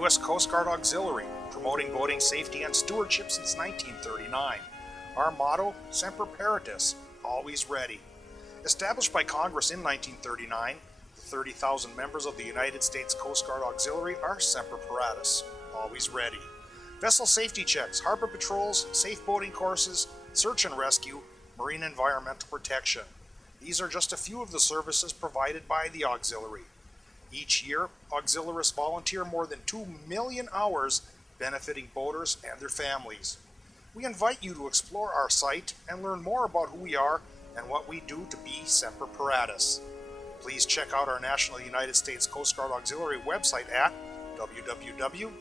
U.S. Coast Guard Auxiliary, promoting boating safety and stewardship since 1939. Our motto, Semper Paratus, always ready. Established by Congress in 1939, the 30,000 members of the United States Coast Guard Auxiliary are Semper Paratus, always ready. Vessel safety checks, harbor patrols, safe boating courses, search and rescue, marine environmental protection. These are just a few of the services provided by the Auxiliary. Each year, auxiliarists volunteer more than 2 million hours benefiting boaters and their families. We invite you to explore our site and learn more about who we are and what we do to be Semper Paratus. Please check out our National United States Coast Guard Auxiliary website at www.cgox.org.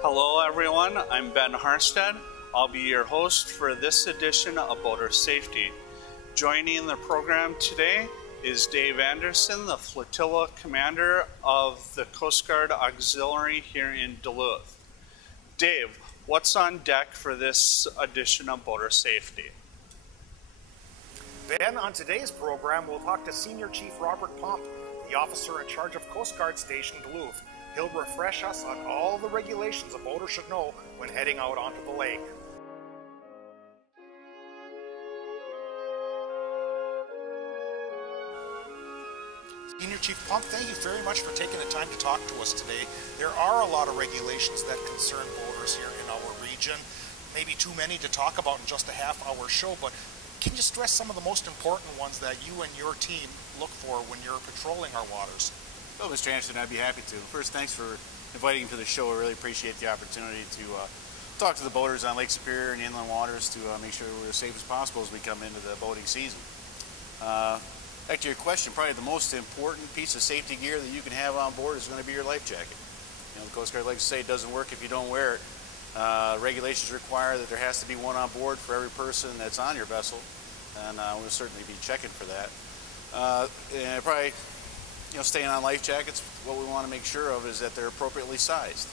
Hello everyone, I'm Ben Harstead. I'll be your host for this edition of Boater Safety. Joining the program today is Dave Anderson, the Flotilla Commander of the Coast Guard Auxiliary here in Duluth. Dave, what's on deck for this edition of Boater Safety? Ben, on today's program, we'll talk to Senior Chief Robert Pump, the officer in charge of Coast Guard Station Duluth. He'll refresh us on all the regulations a boater should know when heading out onto the lake. Senior Chief Pump, thank you very much for taking the time to talk to us today. There are a lot of regulations that concern boaters here in our region. Maybe too many to talk about in just a half-hour show, but can you stress some of the most important ones that you and your team look for when you're patrolling our waters? Well, Mr. Anderson, I'd be happy to. First, thanks for inviting me to the show. I really appreciate the opportunity to talk to the boaters on Lake Superior and inland waters to make sure we're as safe as possible as we come into the boating season. Back to your question, probably the most important piece of safety gear that you can have on board is going to be your life jacket. You know, the Coast Guard likes to say it doesn't work if you don't wear it. Regulations require that there has to be one on board for every person that's on your vessel, and we'll certainly be checking for that. And probably, staying on life jackets, what we want to make sure of is that they're appropriately sized.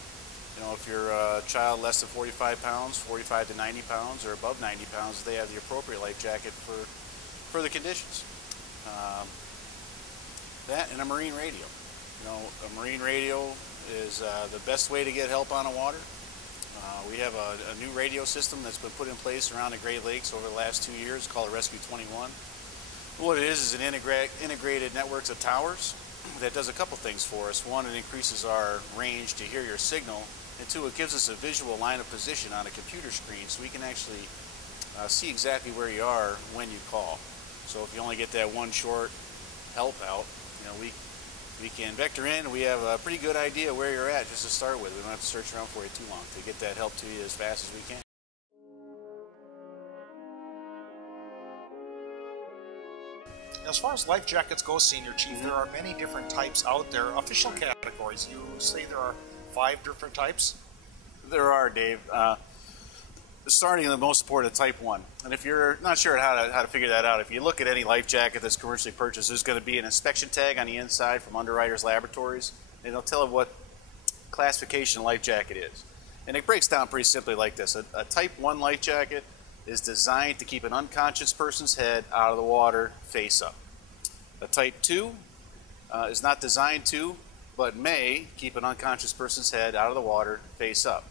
You know, if you're a child less than 45 pounds, 45 to 90 pounds, or above 90 pounds, they have the appropriate life jacket for the conditions. That and a marine radio. You know, a marine radio is the best way to get help on the water. We have a new radio system that's been put in place around the Great Lakes over the last 2 years called Rescue 21. What it is an integrated networks of towers that does a couple things for us. One, it increases our range to hear your signal, and two, it gives us a visual line of position on a computer screen so we can actually see exactly where you are when you call. So if you only get that one short help out, we can vector in and we have a pretty good idea where you're at just to start with. We don't have to search around for you too long to get that help to you as fast as we can. As far as life jackets go, Senior Chief, there are many different types out there. Official categories, you say there are 5 different types? There are, Dave. Starting the most important, type 1. And if you're not sure how to figure that out, if you look at any life jacket that's commercially purchased, there's going to be an inspection tag on the inside from Underwriters Laboratories, and it'll tell you what classification life jacket is. And it breaks down pretty simply like this. A type 1 life jacket is designed to keep an unconscious person's head out of the water face up. A type 2 is not designed to, but may keep an unconscious person's head out of the water face up.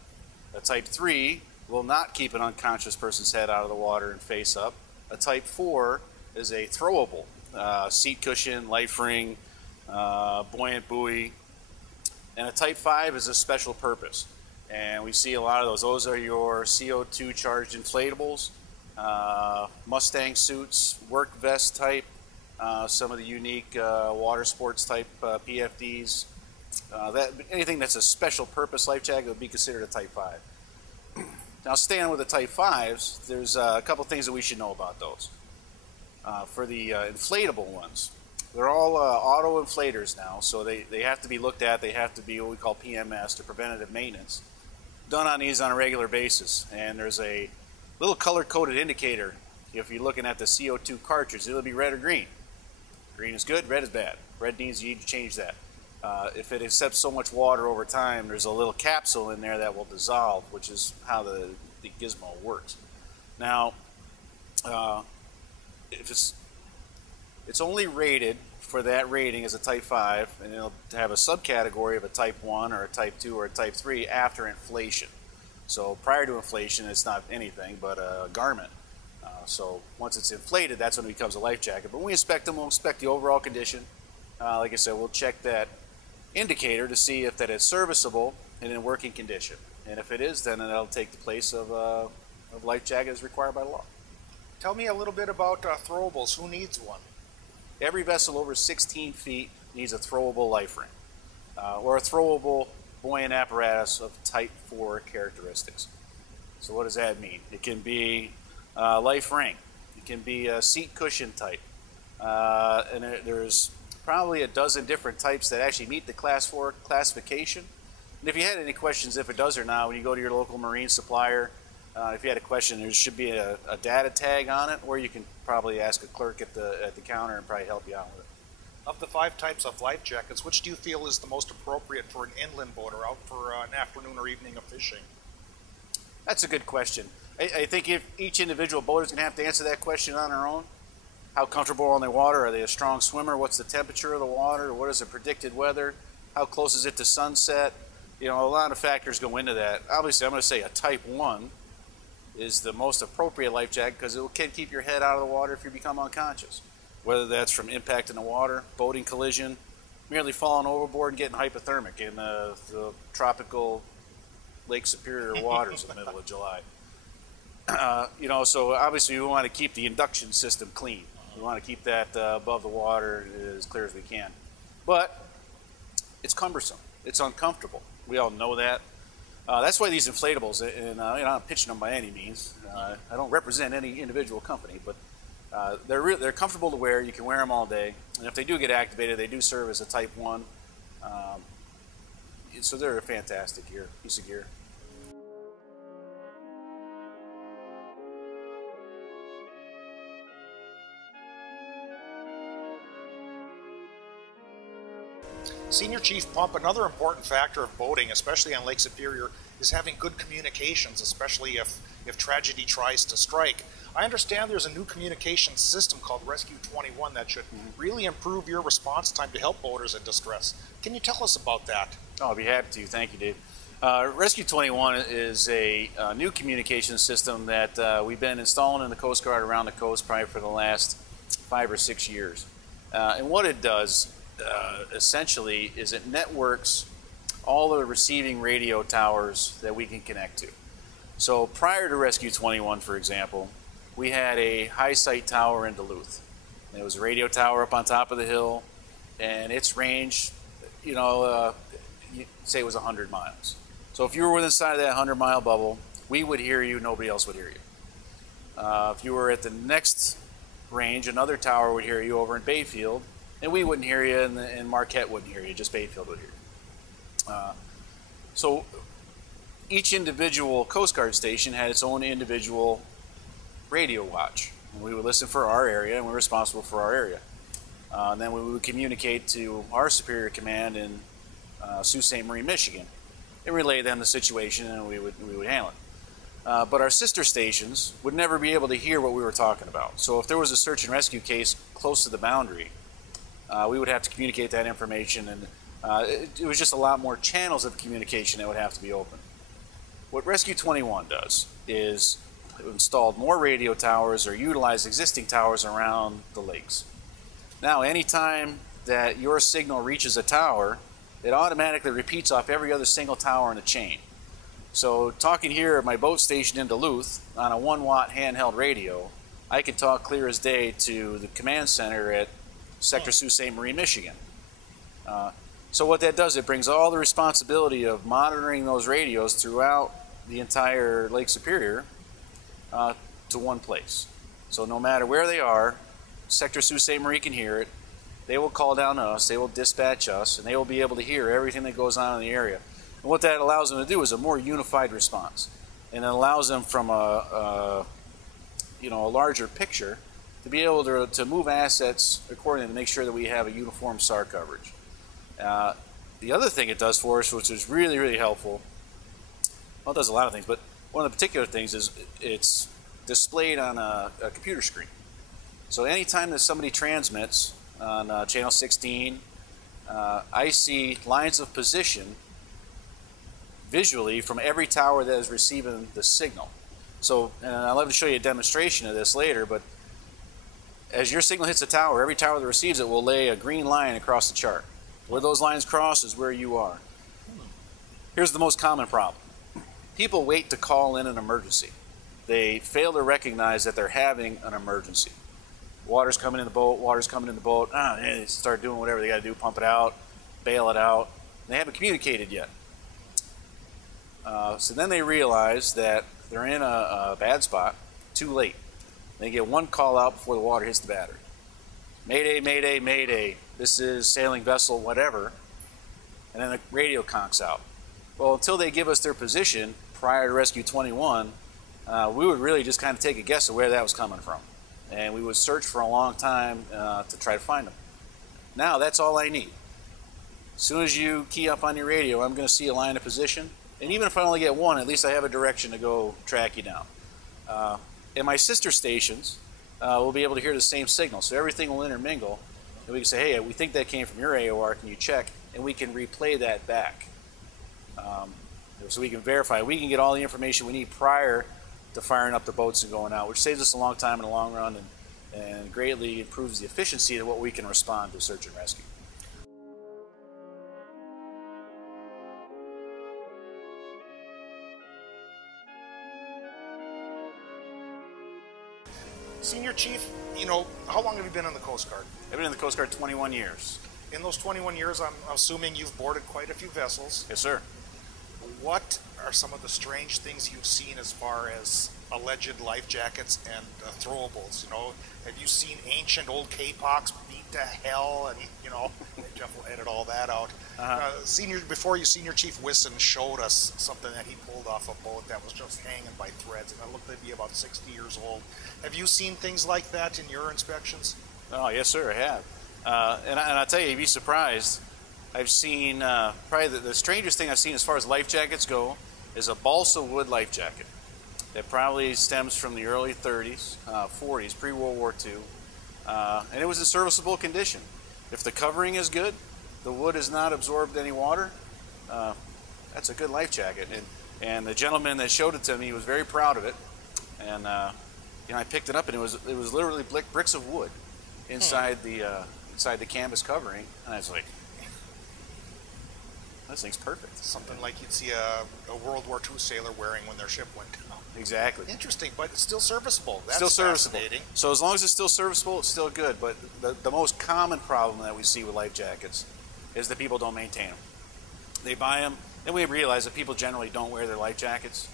A type 3 will not keep an unconscious person's head out of the water and face up. A type 4 is a throwable seat cushion, life ring, buoyant buoy. And a type 5 is a special purpose. And we see a lot of those. Those are your CO2 charged inflatables, Mustang suits, work vest type, some of the unique water sports type PFDs. Anything that's a special purpose life jacket would be considered a type 5. Now, staying with the type 5s, there's a couple things that we should know about those. For the inflatable ones, they're all auto inflators now, so they have to be looked at. They have to be what we call PMS, or preventative maintenance, done on these on a regular basis. And there's a little color-coded indicator. If you're looking at the CO2 cartridge, it'll be red or green. Green is good, red is bad. Red means you need to change that. If it accepts so much water over time, there's a little capsule in there that will dissolve, which is how the gizmo works. Now, if it's It's only rated for that rating as a Type 5, and it'll have a subcategory of a Type 1 or a Type 2 or a Type 3 after inflation. So prior to inflation, it's not anything but a garment. So once it's inflated, that's when it becomes a life jacket. But when we inspect them, we'll inspect the overall condition. Like I said, we'll check that indicator to see if that is serviceable and in working condition. And if it is, then it'll take the place of life jacket as required by law. Tell me a little bit about throwables. Who needs one? Every vessel over 16 feet needs a throwable life ring or a throwable buoyant apparatus of Type 4 characteristics. So what does that mean? It can be a life ring. It can be a seat cushion type. And there's probably a dozen different types that actually meet the Class 4 classification. And if you had any questions if it does or not, when you go to your local marine supplier, if you had a question, there should be a data tag on it, or you can probably ask a clerk at the counter and probably help you out with it. Of the 5 types of life jackets, which do you feel is the most appropriate for an inland boat or out for an afternoon or evening of fishing? That's a good question. I think if each individual boater is going to have to answer that question on their own. How comfortable on the water? Are they a strong swimmer? What's the temperature of the water? What is the predicted weather? How close is it to sunset? You know, a lot of factors go into that. Obviously, I'm going to say a Type 1 is the most appropriate life jacket because it can keep your head out of the water if you become unconscious. Whether that's from impact in the water, boating collision, merely falling overboard and getting hypothermic in the tropical Lake Superior waters in the middle of July. You know, so obviously we want to keep the induction system clean. We want to keep that above the water as clear as we can. But it's cumbersome. It's uncomfortable. We all know that. That's why these inflatables, and you know, I'm not pitching them by any means. I don't represent any individual company, but they're comfortable to wear. You can wear them all day. And if they do get activated, they do serve as a Type 1. So they're a fantastic piece of gear. Senior Chief Pump, another important factor of boating, especially on Lake Superior, is having good communications, especially if tragedy tries to strike. I understand there's a new communication system called Rescue 21 that should really improve your response time to help boaters in distress. Can you tell us about that? Oh, I'll be happy to. Thank you, Dave. Rescue 21 is a new communication system that we've been installing in the Coast Guard around the coast probably for the last 5 or 6 years. And what it does essentially is it networks all the receiving radio towers that we can connect to. So prior to Rescue 21, for example, we had a high site tower in Duluth. It was a radio tower up on top of the hill, and its range, you know, you'd say it was 100 miles. So if you were within inside of that 100-mile bubble, we would hear you, nobody else would hear you. If you were at the next range, another tower would hear you over in Bayfield, and we wouldn't hear you, and Marquette wouldn't hear you, just Bayfield would hear you. So each individual Coast Guard station had its own individual radio watch. We would listen for our area, and we were responsible for our area. And then we would communicate to our Superior Command in Sault Ste. Marie, Michigan, and relay them the situation, and we would handle it. But our sister stations would never be able to hear what we were talking about. So if there was a search and rescue case close to the boundary, we would have to communicate that information, and it was just a lot more channels of communication that would have to be open. What Rescue 21 does is it installed more radio towers or utilized existing towers around the lakes. Now, anytime that your signal reaches a tower, it automatically repeats off every other single tower in the chain. So talking here at my boat station in Duluth on a 1-watt handheld radio, I can talk clear as day to the command center at Sector Sault Ste. Marie, Michigan. So what that does, it brings all the responsibility of monitoring those radios throughout the entire Lake Superior to one place. So no matter where they are, Sector Sault Ste. Marie can hear it. They will call down to us, they will dispatch us, and they will be able to hear everything that goes on in the area. And what that allows them to do is a more unified response. And it allows them from a larger picture to be able to move assets accordingly to make sure that we have a uniform SAR coverage. The other thing it does for us, which is really, really helpful, well, it does a lot of things, but one of the particular things is it's displayed on a computer screen. So anytime that somebody transmits on channel 16, I see lines of position visually from every tower that is receiving the signal. So I'd love to show you a demonstration of this later, but as your signal hits a tower, every tower that receives it will lay a green line across the chart. Where those lines cross is where you are. Here's the most common problem. People wait to call in an emergency. They fail to recognize that they're having an emergency. Water's coming in the boat, water's coming in the boat. They start doing whatever they got to do, pump it out, bail it out. They haven't communicated yet. So then they realize that they're in a bad spot, too late. They get one call out before the water hits the battery. Mayday, mayday, mayday. This is sailing vessel, whatever. And then the radio conks out. Well, until they give us their position prior to Rescue 21, we would really just kind of take a guess of where that was coming from. And we would search for a long time to try to find them. Now, that's all I need. As soon as you key up on your radio, I'm going to see a line of position. And even if I only get one, at least I have a direction to go track you down. And my sister stations will be able to hear the same signal. So everything will intermingle. And we can say, hey, we think that came from your AOR. Can you check? And we can replay that back. So we can verify. We can get all the information we need prior to firing up the boats and going out, which saves us a long time in the long run and greatly improves the efficiency of what we can respond to search and rescue. Senior Chief, how long have you been in the Coast Guard? I've been in the Coast Guard 21 years. In those 21 years, I'm assuming you've boarded quite a few vessels. Yes, sir. What are some of the strange things you've seen as far as alleged life jackets and throwables? Have you seen ancient old K-Pox beat to hell? And, Jeff will edit all that out. Senior Chief Wisson showed us something that he pulled off a boat that was just hanging by threads, and it looked to be about 60 years old. Have you seen things like that in your inspections? Oh, yes, sir, I have. And I'll tell you, you'd be surprised. I've seen, probably the strangest thing I've seen as far as life jackets go is a balsa wood life jacket that probably stems from the early 30s, 40s, pre-World War II. And it was in serviceable condition. If the covering is good, the wood has not absorbed any water, that's a good life jacket. And the gentleman that showed it to me was very proud of it. And I picked it up, and it was literally bricks of wood inside the canvas covering. And I was like, this thing's perfect. Something like you'd see a World War II sailor wearing when their ship went down. Exactly. Interesting, but it's still serviceable. That's still serviceable. Fascinating. So as long as it's still serviceable, it's still good. But the most common problem that we see with life jackets is that people don't maintain them. They buy them, and we realize that people generally don't wear their life jackets,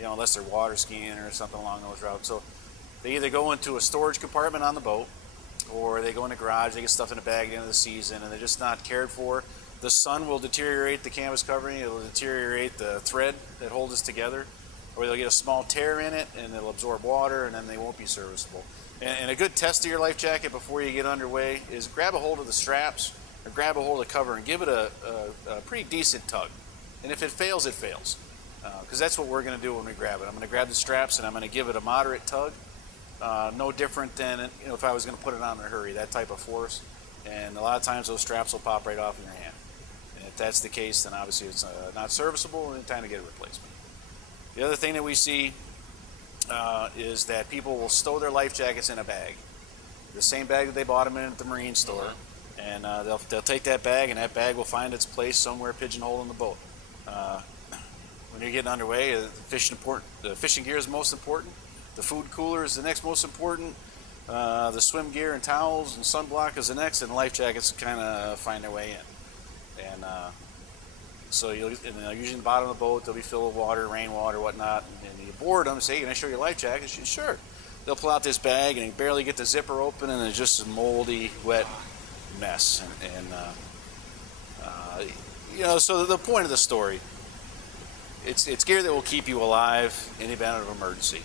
unless they're water skiing or something along those routes. So they either go into a storage compartment on the boat, or they go in the garage, they get stuff in a bag at the end of the season, and they're just not cared for. The sun will deteriorate the canvas covering, it will deteriorate the thread that holds us together, or they'll get a small tear in it and it'll absorb water, and then they won't be serviceable. And a good test of your life jacket before you get underway is grab a hold of the straps or grab a hold of the cover and give it a pretty decent tug. And if it fails, it fails. Because that's what we're going to do when we grab it. I'm going to grab the straps and I'm going to give it a moderate tug. No different than if I was going to put it on in a hurry, that type of force. And a lot of times those straps will pop right off in your hand. And if that's the case, then obviously it's not serviceable and time to get a replacement. The other thing that we see is that people will stow their life jackets in a bag. The same bag that they bought them in at the marine store. And they'll take that bag, and that bag will find its place somewhere pigeonholed in the boat. When you're getting underway, the fishing gear is most important. The food cooler is the next most important. The swim gear and towels and sunblock is the next, and the life jackets kind of find their way in. And so usually in the bottom of the boat, they'll be filled with water, rainwater, whatnot. And you board them, say, "Can I show you your life jacket?" Sure. They'll pull out this bag, and you barely get the zipper open, and it's just a moldy, wet mess. So the point of the story, it's gear that will keep you alive in the event of an emergency.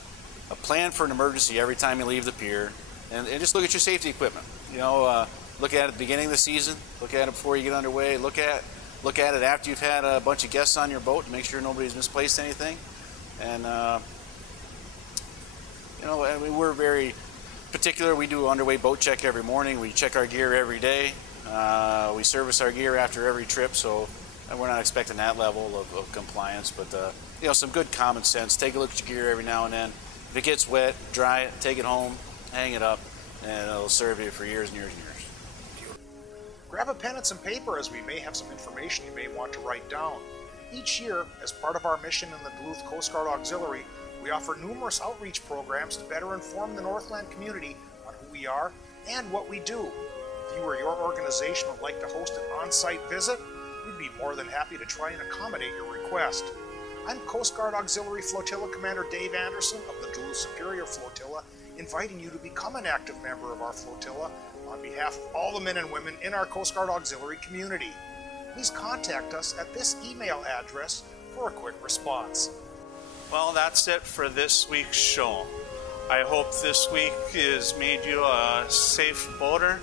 A plan for an emergency every time you leave the pier, and just look at your safety equipment. Look at it at the beginning of the season, look at it before you get underway, look at it after you've had a bunch of guests on your boat to make sure nobody's misplaced anything. And we're very particular, we do an underway boat check every morning. We check our gear every day. We service our gear after every trip, so we're not expecting that level of compliance. But you know, some good common sense. Take a look at your gear every now and then. If it gets wet, dry it, take it home, hang it up, and it'll serve you for years and years and years. Grab a pen and some paper, as we may have some information you may want to write down. Each year, as part of our mission in the Duluth Coast Guard Auxiliary, we offer numerous outreach programs to better inform the Northland community on who we are and what we do. If you or your organization would like to host an on-site visit, we'd be more than happy to try and accommodate your request. I'm Coast Guard Auxiliary Flotilla Commander Dave Anderson of the Duluth Superior Flotilla, inviting you to become an active member of our flotilla on behalf of all the men and women in our Coast Guard Auxiliary community. Please contact us at this email address for a quick response. Well, that's it for this week's show. I hope this week has made you a safe boater,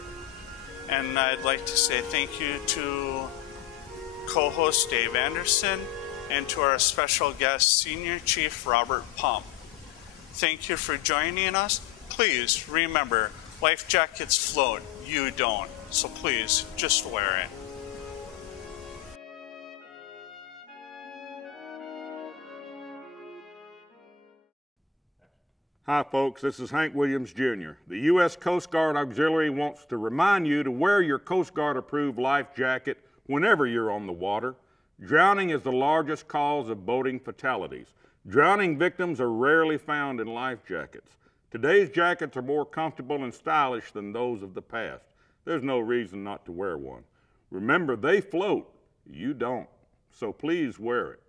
and I'd like to say thank you to co-host Dave Anderson and to our special guest, Senior Chief Robert Pump. Thank you for joining us. Please remember, life jackets float, you don't. So please, just wear it. Hi folks, this is Hank Williams Jr. The U.S. Coast Guard Auxiliary wants to remind you to wear your Coast Guard approved life jacket whenever you're on the water. Drowning is the largest cause of boating fatalities. Drowning victims are rarely found in life jackets. Today's jackets are more comfortable and stylish than those of the past. There's no reason not to wear one. Remember, they float, you don't. So please wear it.